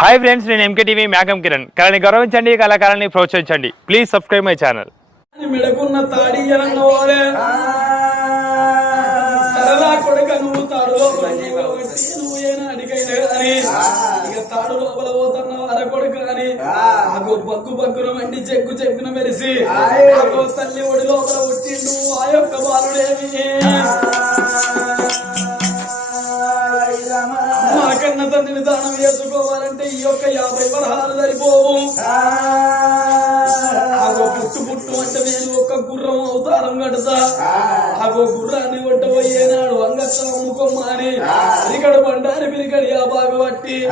Hi friends నేను MK TV Mekam Kiran. కళని గౌరవించండి కళాకారాన్ని ప్రోత్సహించండి. ప్లీజ్ సబ్స్క్రైబ్ మై ఛానల్ బగ్గు బగ్గున వండి చెక్కు చెక్కున మెరిసి తల్లి ఒడి లోపల పుట్టిండు ఆ యొక్క బాలుడేమి కన్న తండ్రిని దానం చేసుకోవాలంటే ఈ యొక్క యాభై వరహాలు సరిపోవు. ఆగో పుట్టు పుట్టు అంటే నేను ఒక గుర్రం అవతారం కడతా. ఆగో గుర్రాన్ని కొట్టబోయేనాడు అంగత్తం అమ్ముకోమ్మ అని పిరికడ బండారి పిరికడి ఆ బాగా పట్టి ఈ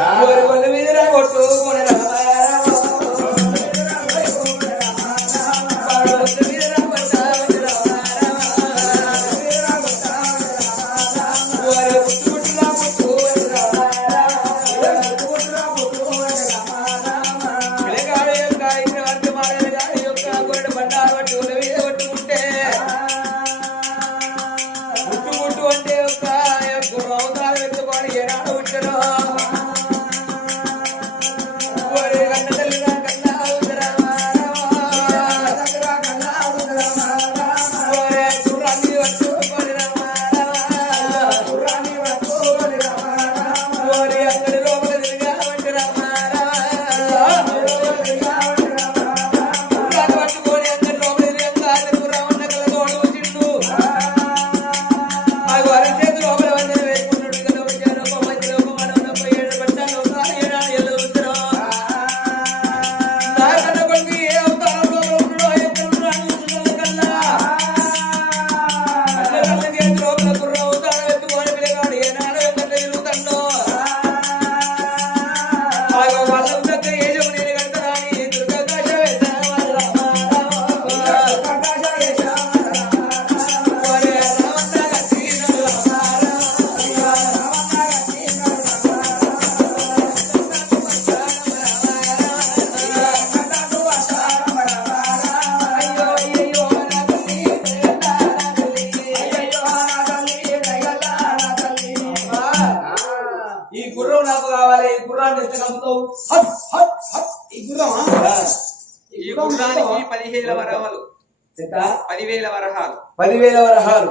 ఎంత? పదివేల వరహాలు. పదివేల వరహాలు.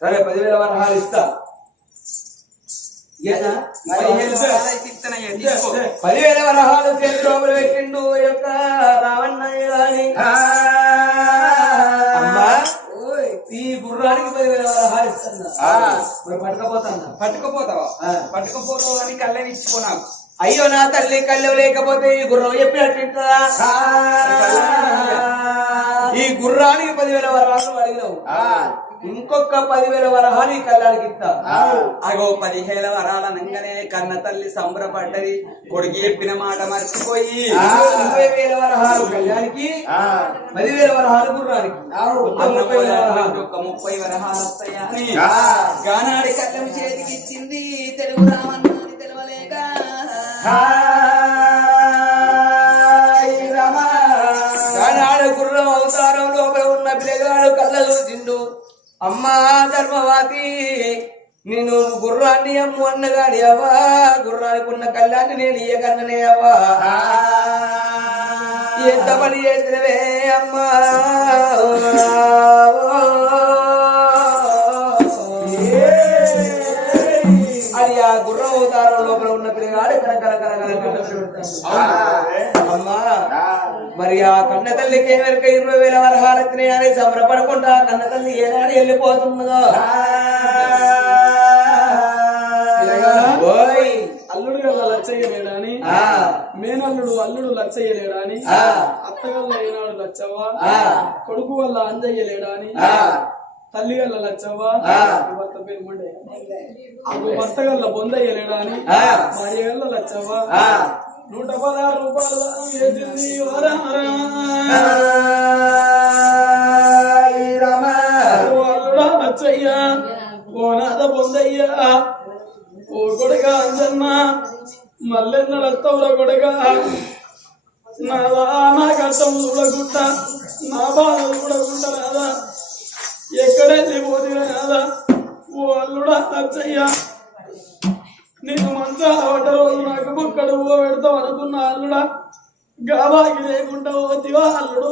సరే పదివేల వరహాలు ఇస్తా? పదివేల వరహాలు అయితే ఇత్తనయ్యా, తీసుకో. పదివేల వరహాలు చేతి లోపల పెట్టిండు యొక్క రావణ గాని అమ్మా ఈ గుర్రానికి పదివేల వరహాలు ఇస్తున్నా మరి పట్టుకపోతాను పట్టుకుపోతావా. పట్టుకుపోతావు అని కళ్ళని ఇచ్చుకో నాకు. అయ్యో నా తల్లి కళ్ళెం లేకపోతే ఈ గుర్రం చెప్పినట్టు? ఈ గుర్రానికి పదివేల వరహాలు అడిగినావు. ఇంకొక పదివేల వరహాలు ఈ కళ్ళానికి ఇస్తా. అగో పదిహేల వరాల నంగనే కన్న తల్లి సంబరపడ్డది. కొడుకు చెప్పిన మాట మర్చిపోయి ఇరవై వేల వరహాలు కళ్యాణికి పదివేల వరహాలు గుర్రానికి. ముప్పై వరహాలు ఒక ముప్పై వరహాలు వస్తాయని గానాడి కళ్ళం చేతికి ఇచ్చింది. తెలుగు రామన్నాని తెలవలేక. అవతారం లోపల ఉన్న పిల్లగాడు కళ్ళలు తిండు అమ్మా ధర్మవాతి నేను గుర్రాన్ని అమ్ము అన్నగాడి అవ్వా గుర్రానికి ఉన్న కళ్ళాన్ని నేను ఇయ్యకన్ననే అవ్వా ఎంత పని చేసినవే అమ్మా అది ఆ గుర్రం అవతారం లోపల ఉన్న పిల్లగాడు కన కన అమ్మా మరి ఆ కన్న తల్లికి ఏమెరక ఇరవై వేల వరహాలు ఎత్తినాయని సంబరపడకుండా కన్న తల్లి ఏనాడు వెళ్ళిపోతున్నదో ఓయ్ అల్లుడు గల్ల లచ్చయ్యలేడా అని? ఆ, మేనల్లుడు అల్లుడు లచ్చయ్యలేడా అని? ఆ, అత్తగల్ల ఏనాడు లచ్చవ్వా? ఆ, కొడుకు వల్ల అంజయ్యలేడా అని? ఆ, తల్లి గల్ల లచ్చవ్వా? ఆ. భర్త పేరు మొండే భర్త గల్ల బొందయ్యలేడా అని? ఆ. భార్య గల్ల లచ్చవ్వా? ఆ. నూట పదహారు రూపాయలు చేసింది. వరమరా. రమ. ఓ నాద బొందయ్య. ఓ కొడుక అంజన్న. మల్లెన్నడు వస్తావురా కొడుక. నాదా నా కష్టం చూడకుండా నా బాధలు చూడకుండా రాదా ఎక్కడెళ్ళి పోతిరా రాదా. ఓ అల్లుడా లచ్చయ్య నేను మంచాల పడ్డ రోజు నాకు మొక్కడు ఊ పెడతావు అనుకున్నా అల్లుడా. గాబాకి లేకుండా ఓతివా అల్లుడు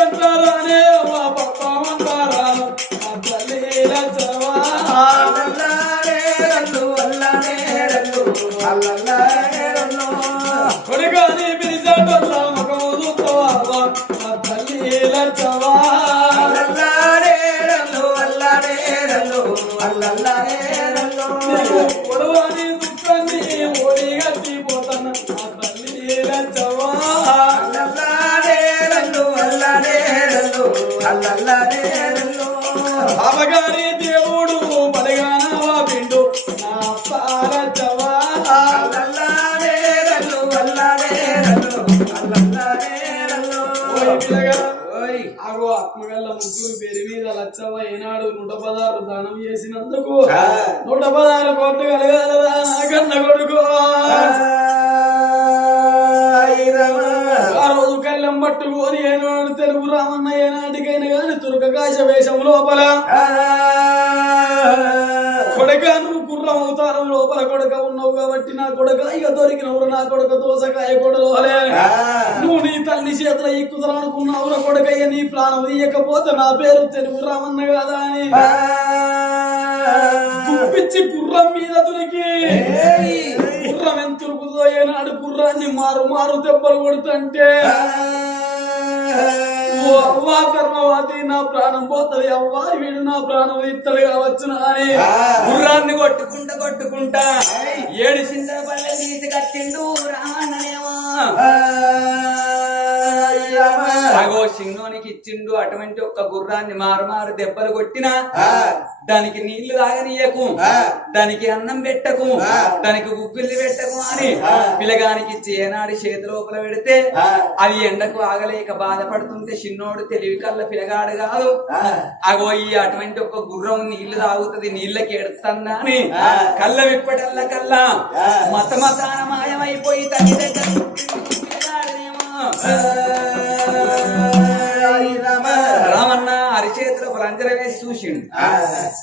ಎಂತಾರ ఆగో ఆత్మగల్ల ముగ్గురు పేరు మీద లచ్చవ ఏనాడు నూట పదహారు దానం చేసినందుకు నూట పదహారు కోట్లు కలగాలరా కన్న కొడుకు. ఆ. రోజు కళ్ళెం పట్టుకొని ఏనాడు తెలుగు రామన్న ఏనాటికైనా గాని తురకకాశ వేషం లోపల. కొడక గుర్రం అవతారం లోపల కొడక ఉన్నావు కాబట్టి నా కొడక ఇక దొరికినవురు నా కొడక దోసకాయ కొడలోలే నువ్వు నీ తల్లి చేతుల ఎక్కుతాను అనుకున్నావురా కొడకయ్య నీ ప్రాణం ఇయ్యకపోతే నా పేరు తెలుగు రామన్న కాదా అని. గుప్పిచ్చి గుర్రం మీద దొరికి గుర్రం ఎంత ఉరుకుతుందో ఏనాడు గుర్రాన్ని మారు మారు దెబ్బలు కొడుతుంటే. ఓ అవ్వా కర్మవాతి నా ప్రాణం పోతది అవ్వా వీడు నా ప్రాణం ఇత్తడు కావచ్చునా అని గుర్రాన్ని కొట్టుకుంటా కొట్టుకుంటా. ఏడు చింతల పల్లె తీసి కట్టిండు రామన్ననేమో అగో సింహోనికి ఇచ్చిండు అటువంటి ఒక్క గుర్రాన్ని మారు మారు దెబ్బలు కొట్టినా దానికి నీళ్ళు తాగనీయకు దానికి అన్నం పెట్టకు దానికి గుగ్గిల్ని పెట్టకు అని పిల్లగానికి ఇచ్చి ఏనాడు చేతి లోపల పెడితే అది ఎండకు ఆగలేక బాధపడుతుంటే చిన్నోడు తెలివి కల్ల పిల్లగాడు కాదు. అగో ఈ అటువంటి ఒక గుర్రం నీళ్ళు తాగుతుంది నీళ్ళకి ఎడుతుందా అని కళ్ళ విప్పటల్ల కల్లా మత మతాన మాయమైపోయి తల్లి దగ్గర వేసి చూసిండు.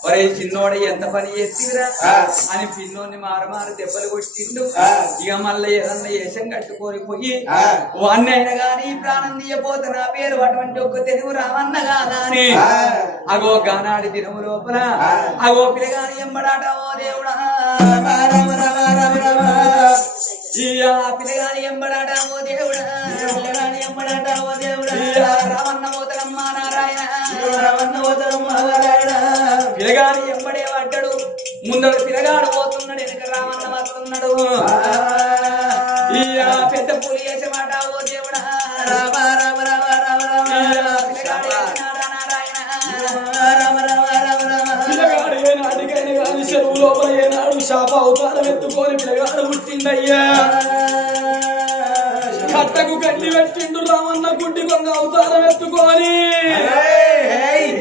ఒరే చిన్నోడ ఎంత పని చేసిరా అని పిన్నోని మారు మారు దెబ్బలు కొట్టిండు. ఇక మళ్ళీ ఏదన్నా వేషం కట్టుకొని పోయి వాన్ని అయినా గాని ప్రాణం తీయపోతే నా పేరు అటువంటి ఒక్క తెలుగు రామన్న కాదా అని. అగో గానాడి దినము లోపల అగో పిల్లగాని ఎంబడాట ఓ దేవుడా. పిల్లగాని ఎంబడాట ఓ దేవుడా. ఎంబడాట ఓ దేవుడా. పిల్లగాని ఎంబడే పడ్డాడు ముందడు పిల్లగాడు పోతున్నాడు వెనక రామన్న వస్తున్నాడు పెద్ద పులి వేసే మాట ఓ దేవుడా. పిల్లగాడు ఏనాటికైనా గాని చెరువు లోపల ఏనాడు శాప అవతారం ఎత్తుకొని పిల్లగాడు పుట్టిండయ్యా కట్టకు కట్టి పెట్టిండు రామన్న గుడ్డి కొంగ అవతారం ఎత్తుకొని.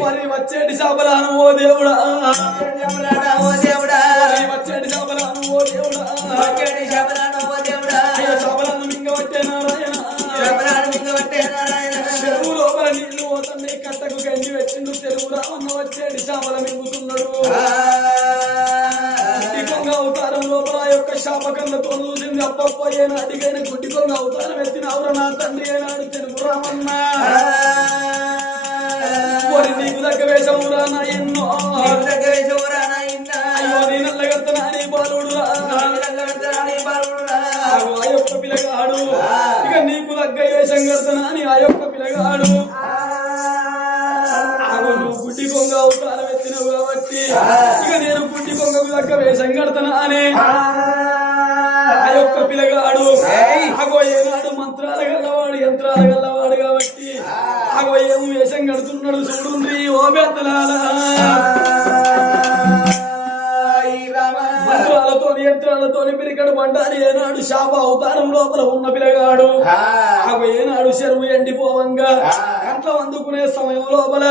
వచ్చేటి వచ్చే ఓ దేవుడా ఓ దేవుడా. వచ్చే డిసాబలాను ఓ దేవుడా ఓ దేవుడా. సబలాను మింగబట్టే నారాయణ సబలాను మింగబట్టే నారాయణ. చెరువు లోపల నీళ్ళు పోతుంది కట్టకు గండి పెట్టిండు చెరువు రావన్న వచ్చే డిసాబల మింగుతున్నాడు. గుడ్డికొంగ అవతారం లోపల యొక్క శాపకన్నతో చూసింది అప్పపోయే నాటికైన గుడ్డికొంగ అవతారం ఎత్తిన అవుర నా తండ్రి అయినాడు తెలుగు రామన్నా మరి నీకు దగ్గర వేషమురా నా ఎన్నో. దగ్గర వేషమురా నా ఇన్నా. అయ్యో నీ నల్లగడుతున్నా నీ నీ బాలుడురా. ఆ యొక్క పిల్లగాడు. ఇక నీకు దగ్గర వేషం కడుతున్నా నీ ఆ యొక్క పిల్లగాడు. గుడ్డి కొంగ అవతారం ఎత్తినవు కాబట్టి ఇక నేను గుడ్డి కొంగకు దగ్గర వేషం కడతనా అని ఆ. యొక్క పిల్లగాడు. అగో ఏనాడు మంత్రాల గల్లవాడు యంత్రాల గల్లవాడు. వేషం కడుతున్నాడు చూడుండ్రి ఓ పెద్దలాలా మంత్రాలతో యంత్రాలతో పిరికడు బండారి ఏనాడు శాప అవతారం లోపల ఉన్న పిల్లగాడు. ఆగో ఏనాడు చెరువు ఎండిపోవంగా. కంట్లో అందుకునే సమయం లోపల.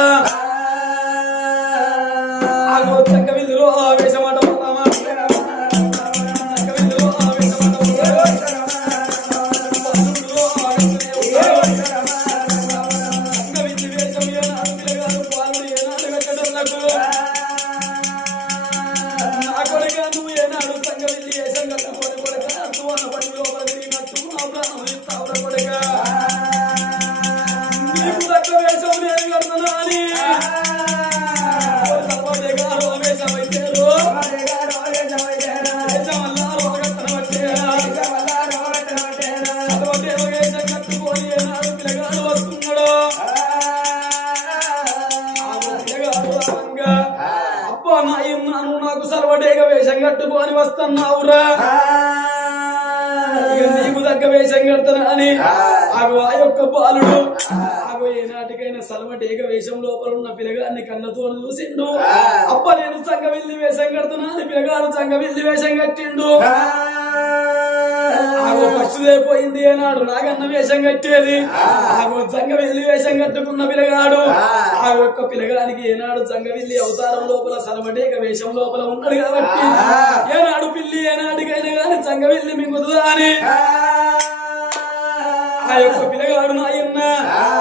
సంగ వెళ్ళి వేషం కట్టిండు. ఆగో పోయింది ఏనాడు. నాగన్న వేషం కట్టేది. ఆగో జంగ వెళ్ళి వేషం కట్టుకున్న పిల్లగాడు. ఆ యొక్క పిల్లగానికి ఏనాడు జంగ వెళ్ళి అవతారం లోపల సలమటేక వేషం లోపల ఉన్నాడు కాబట్టి ఏనాడు పిల్లి ఏనాటికైనా గాని జంగ వెళ్ళి మింగుతుందా అని. ఆ యొక్క పిల్లగాడు నాయన్న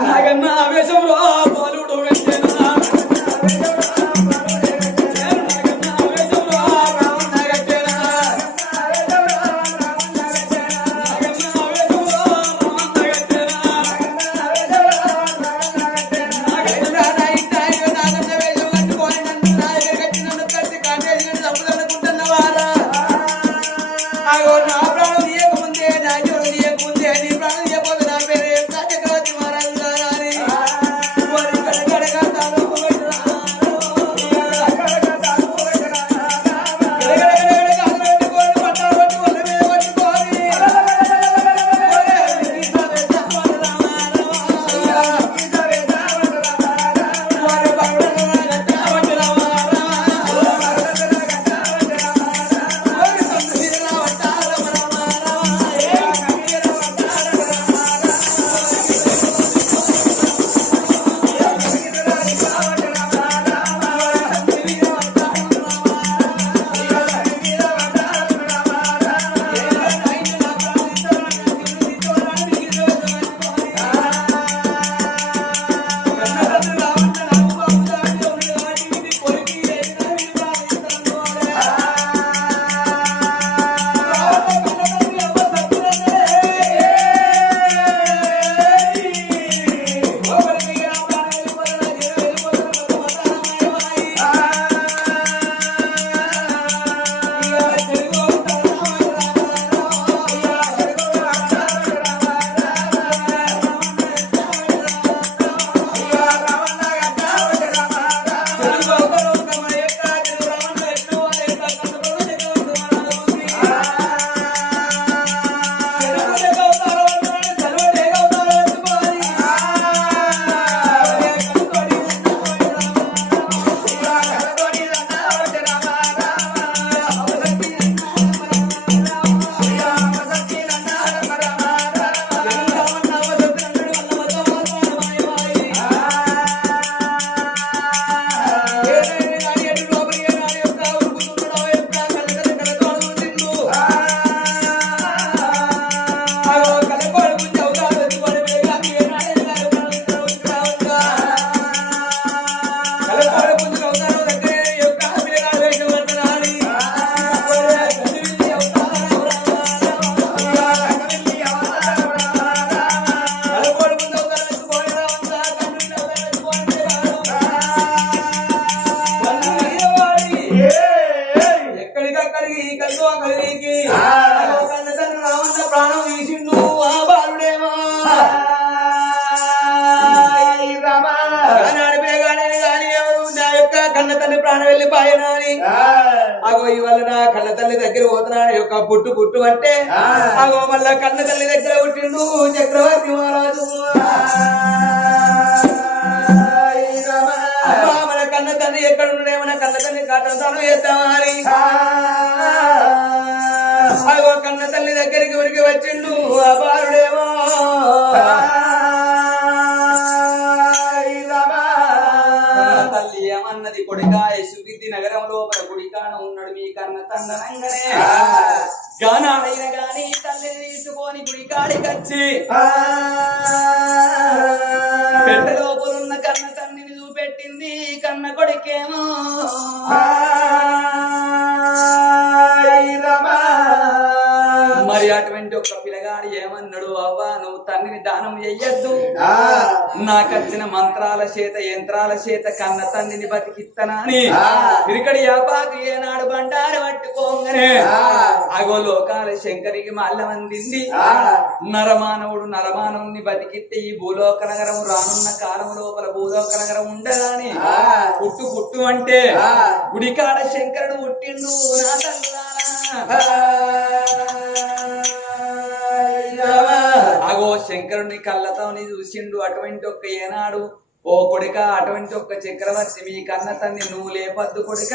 నాగన్న ఆవేశంలో బాలుడు వెంటేనా? పుట్టు పుట్టు అంటే అగో మళ్ళా కన్న తల్లి దగ్గర పుట్టిండు చక్రవర్తి మహారాజు. మన కన్న తండ్రి ఎక్కడ ఉన్నాడే మన కన్న తల్లి కాటంతాను వేద్దామా అని. అగో కన్న తల్లి దగ్గరికి ఉరికి వచ్చిండు. ఆ నాకొచ్చిన మంత్రాల చేత యంత్రాల చేత కన్న తండ్రిని బతికిత్తనా అని. ఇక్కడి యాపాకు ఏనాడు బండారు పట్టుకోగానే. అగో లోకాల శంకరికి మల్లమందింది నరమానవుడు నరమానవుని బతికిస్తే ఈ భూలోక నగరం రానున్న కాలం లోపల భూలోక నగరం ఉండగాని పుట్టు పుట్టు అంటే గుడికాడ శంకరుడు పుట్టిండు నా అగో శంకరుని కళ్ళతోని చూసిండు. అటువంటి ఒక్క ఏనాడు ఓ కొడుక అటువంటి ఒక్క చక్రవర్తి మీ కన్న తన్ని నువ్వు లేపద్దు కొడుక.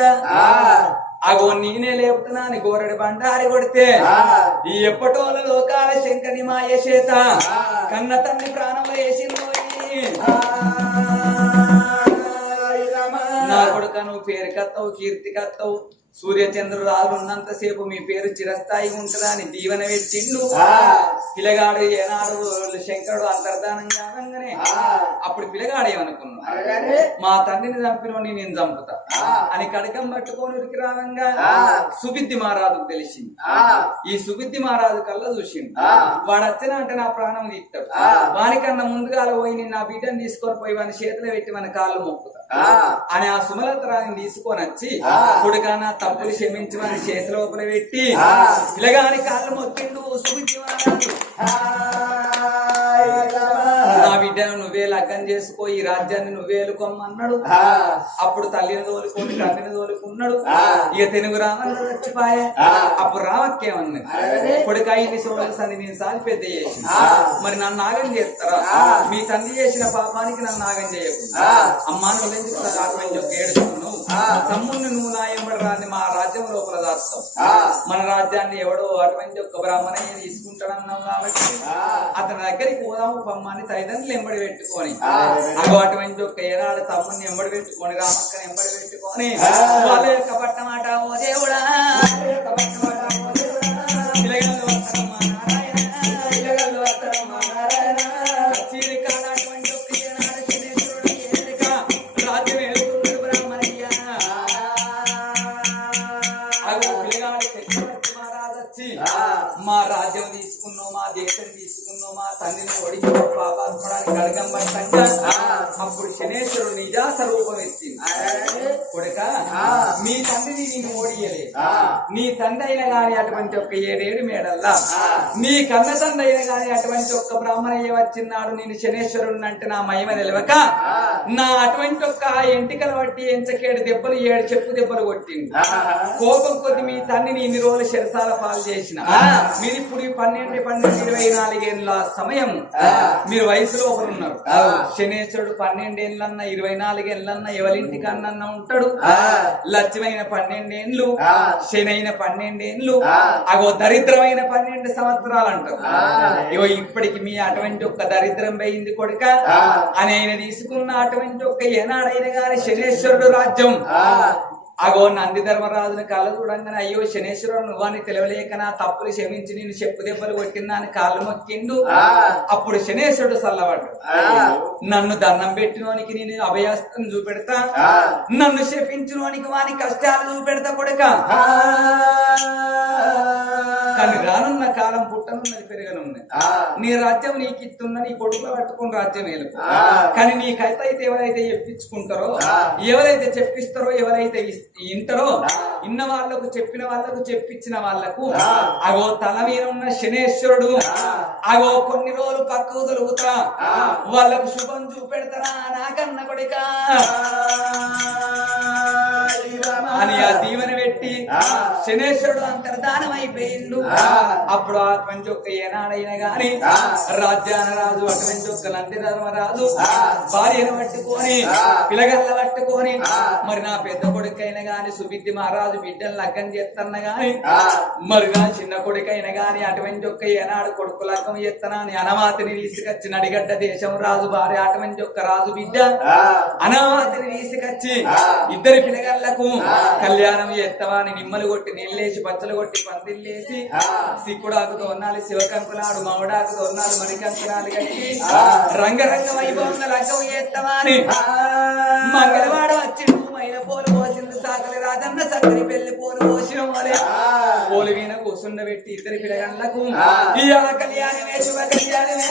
అగో నేనే లేపుతున్నా అని గోరడి బండారి కొడితే ఈ ఎప్పటోల లోకాల శంకరి మాయ చేత కన్న తన్ని ప్రాణం వేసింది నా కొడుక నువ్వు పేరు కత్తవు కీర్తి కత్తవు సూర్యచంద్రుడు ఉన్నంత సేపు మీ పేరు చిరస్థాయి ఉంటుందా అని దీవెన పెట్టిండు పిల్లగాడు ఏనాడు శంకరుడు అంతర్ధానంగా అనగానే అప్పుడు పిల్లగాడు ఏమనుకున్నాడు? మా తండ్రిని చంపినోని నేను చంపుతా. అని కడకం పట్టుకొని ఉరికి రానంగా సుబిద్ది మహారాజుకు తెలిసింది. ఈ సుబిద్ది మహారాజు కల్లా చూసిండు. వాడు వచ్చిన అంటే నా ప్రాణం తీస్తాడు. వానికన్నా ముందుగా పోయి నేను నా బిడ్డను తీసుకొని పోయి వాని చేతిలో పెట్టి మన కాళ్ళు మొక్కుతా అని ఆ సుమలతరాన్ని తీసుకొని వచ్చి కొడుకా నా తప్పులు క్షమించమని చేతి లోపల పెట్టి ఇలాగాని కాళ్ళు మొక్కిండు నా బిడ్డను నువ్వే లగ్గం చేసుకో ఈ రాజ్యాన్ని నువ్వే ఎలుకోమన్నాడు అప్పుడు తల్లిని తోలుకొని తండ్రిని తోలుకున్నాడు. ఇక తెలుగు రామన్న చచ్చిపోయే. అప్పుడు రామక్కేమన్నది కొడుక సోదరు సంది నేను సారి పెద్ద చేసి మరి నన్ను నాగం చేస్తారా? మీ తండ్రి చేసిన పాపానికి నన్ను నాగం చేయకుండా అమ్మా నువ్వు ఏడుస్తున్నావు తమ్ముడిని నువ్వు నా ఎంబడి రాని మా రాజ్యం లోపల దాస్తావు మన రాజ్యాన్ని ఎవడో అటువంటి ఒక్క బ్రాహ్మణయ్య తీసుకుంటాడన్నావు కాబట్టి అతని దగ్గరికి పోదాము పమ్మని తల్లిదండ్రులు ఎంబడి పెట్టుకొని. అగో అటువంటి ఒక్క ఏనాడు తమ్ముడిని ఎంబడి పెట్టుకొని రామక్కని ఎంబడి పెట్టుకొని వాళ్ళ యొక్క పట్టమాట ఓ దేవుడా తీసుకున్నావు మా దేశం తీసుకున్నావు మా తండ్రిని ఒడికి పాపాత్మడానికి కడగం పట్టంగా అప్పుడు శనేశ్వరుడు నిజాస రూపం ఎత్తింది కొడుక మీ తండ్రిని నేను ఓడియలే నీ తండ్రి అయిన గాని అటువంటి ఒక్క ఏడేడు మేడల్లా? నీ కన్న తండ్రి అయిన గాని అటువంటి ఒక్క బ్రాహ్మణయ్య వచ్చినాడు నేను శనేశ్వరుడు అంటే నా మహిమ నిలవక? నా అటువంటి ఒక్క ఎంటికల బట్టి ఎంచకేడు దెబ్బలు ఏడు చెప్పు దెబ్బలు కొట్టింది కోపం కొద్ది మీ తండ్రిని ఇన్ని రోజులు శరసాల పాలు చేసిన. మీరు ఇప్పుడు ఈ పన్నెండు పన్నెండు ఇరవై నాలుగేళ్ళ సమయం మీరు వయసులో ఒకరు ఉన్నారు. శనేశ్వరుడు పన్నెండేళ్ళన్నా ఇరవై నాలుగేళ్ళన్నా ఎవరింటి కన్నా ఉంటాడు లక్ష్యమైన పన్నెండేండ్లు శనైన పన్నెండేండ్లు అగో దరిద్రమైన పన్నెండు సంవత్సరాలు అంటారు ఇగో ఇప్పటికి మీ అటువంటి ఒక్క దరిద్రం పోయింది కొడుక అని ఆయన తీసుకున్న అటువంటి ఒక్క ఏనాడైన గాని శనేశ్వరుడు రాజ్యం. అగో నంది ధర్మరాజుని కళ్ళ చూడంగానే అయ్యో శనేశ్వరుడు నువ్వని తెలియలేక నా తప్పులు క్షమించి నేను చెప్పు దెబ్బలు కొట్టిందా? అని కాళ్ళు మొక్కిండు. అప్పుడు శనేశ్వరుడు చల్లవాడు నన్ను దండం పెట్టినోనికి నేను అభయాస్తం చూపెడతా. నన్ను శపించినోనికి వాని కష్టాలు చూపెడతా కొడుక. కానీ రానున్న కాలం పుట్టనున్నది పెరగనున్నది. నీ రాజ్యం నీకు ఇస్తున్న నీ కొడుకులు పట్టుకుని రాజ్యం వేలుకో కానీ నీకైతే అయితే ఎవరైతే చెప్పించుకుంటారో ఎవరైతే చెప్పిస్తారో ఎవరైతే ఇంటారో ఇన్న వాళ్ళకు చెప్పిన వాళ్ళకు చెప్పించిన వాళ్ళకు అగో తల మీద ఉన్న శనేశ్వరుడు అగో కొన్ని రోజులు పక్కకు తొలుగుతా వాళ్ళకు శుభం చూపెడతారా నాకన్న కొడుకా? అని ఆ దీవెన పెట్టి శనేశ్వరుడు అంతర్ధానం అయిపోయిండు అప్పుడు అటువంటి ఒక్క ఏనాడైనా గాని రాజ్యాన రాజు అటువంటి ఒక్క నంది ధర్మరాజు భార్యను పట్టుకొని పిలగల్ల పట్టుకొని మరి నా పెద్ద కొడుకైనా గాని సుబిద్ది మహారాజు బిడ్డలు లగ్గం చేస్తన్న గాని మరి నా చిన్న కొడుకైనా గాని అటువంటి ఒక్క ఏనాడు కొడుకు లగ్గం చేస్తనా అని అనమాతిని తీసుకొచ్చి నడిగడ్డ దేశం రాజు భార్య అటువంటి ఒక్క రాజు బిడ్డ అనామతిని తీసుకొచ్చి ఇద్దరి పిల్లగాళ్ళకు కళ్యాణం చేస్తావా? అని నిమ్మలు కొట్టి నీళ్ళేసి పచ్చలు కొట్టి పందిల్లేసి సిక్కుడాకుతో ఉన్నాలి శివకంకునాడు మామిడాకుతో ఉన్నాడు మరికంకునాలు కట్టి రంగరంగ వైభవంగా లగ్గం చేస్తావా అని. మంగళవాడ వచ్చిండు మైన పోలు పోసింది సాగలి రాజన్న పెళ్ళి పోలు పోసిన పోలు వీణ కూసుండబెట్టి ఇద్దరి పిల్లగాళ్ళకు ఇవాళ కళ్యాణమే శుభ కళ్యాణమే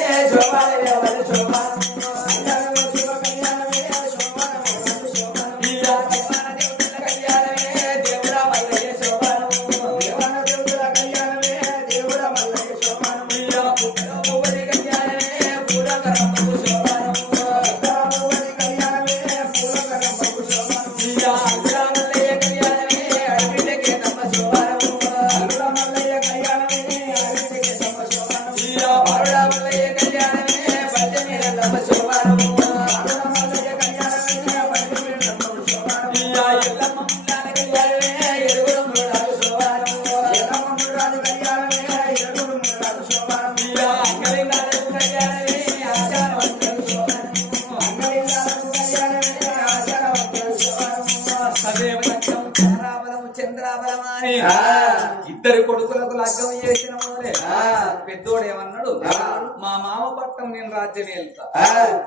మా మామ పట్టం నేను రాజ్యం వెళ్తా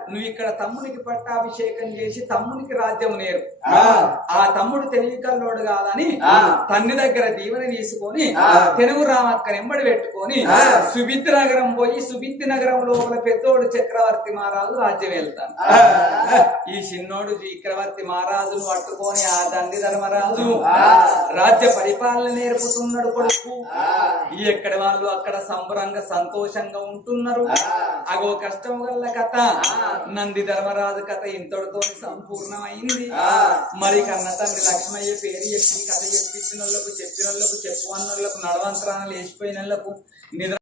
నువ్వు ఇక్కడ తమ్మునికి పట్టాభిషేకం చేసి తమ్మునికి రాజ్యం నేర్పు ఆ. తమ్ముడు తెలివి కల్లోడు కాదని తండ్రి దగ్గర దీవెన తీసుకొని తెలుగు రామక్క నెంబడి పెట్టుకొని సుబిద్ది నగరం పోయి సుబిద్ది నగరం లోపల పెద్దోడు చక్రవర్తి మహారాజు రాజ్యం వెళ్తాను ఈ చిన్నోడు చక్రవర్తి మహారాజును పట్టుకొని ఆ దండి ధర్మరాజు రాజ్య పరిపాలన నేర్పుతున్నాడు కొడుకు. ఈ ఎక్కడి వాళ్ళు అక్కడ సంబరంగా సంతోషంగా ఉంటున్నారు? అగో కష్టం గల్ల కథ. నంది ధర్మరాజు కథ ఇంతటితో సంపూర్ణమైంది. మరి కన్న తండ్రి లక్ష్మయ్య పేరు చెప్పి కథ చెప్పించిన వాళ్ళకు చెప్పిన వాళ్ళకు చెప్పు అన్న వాళ్ళకు నడవంతరాలు లేచిపోయిన వాళ్ళకు నిద్ర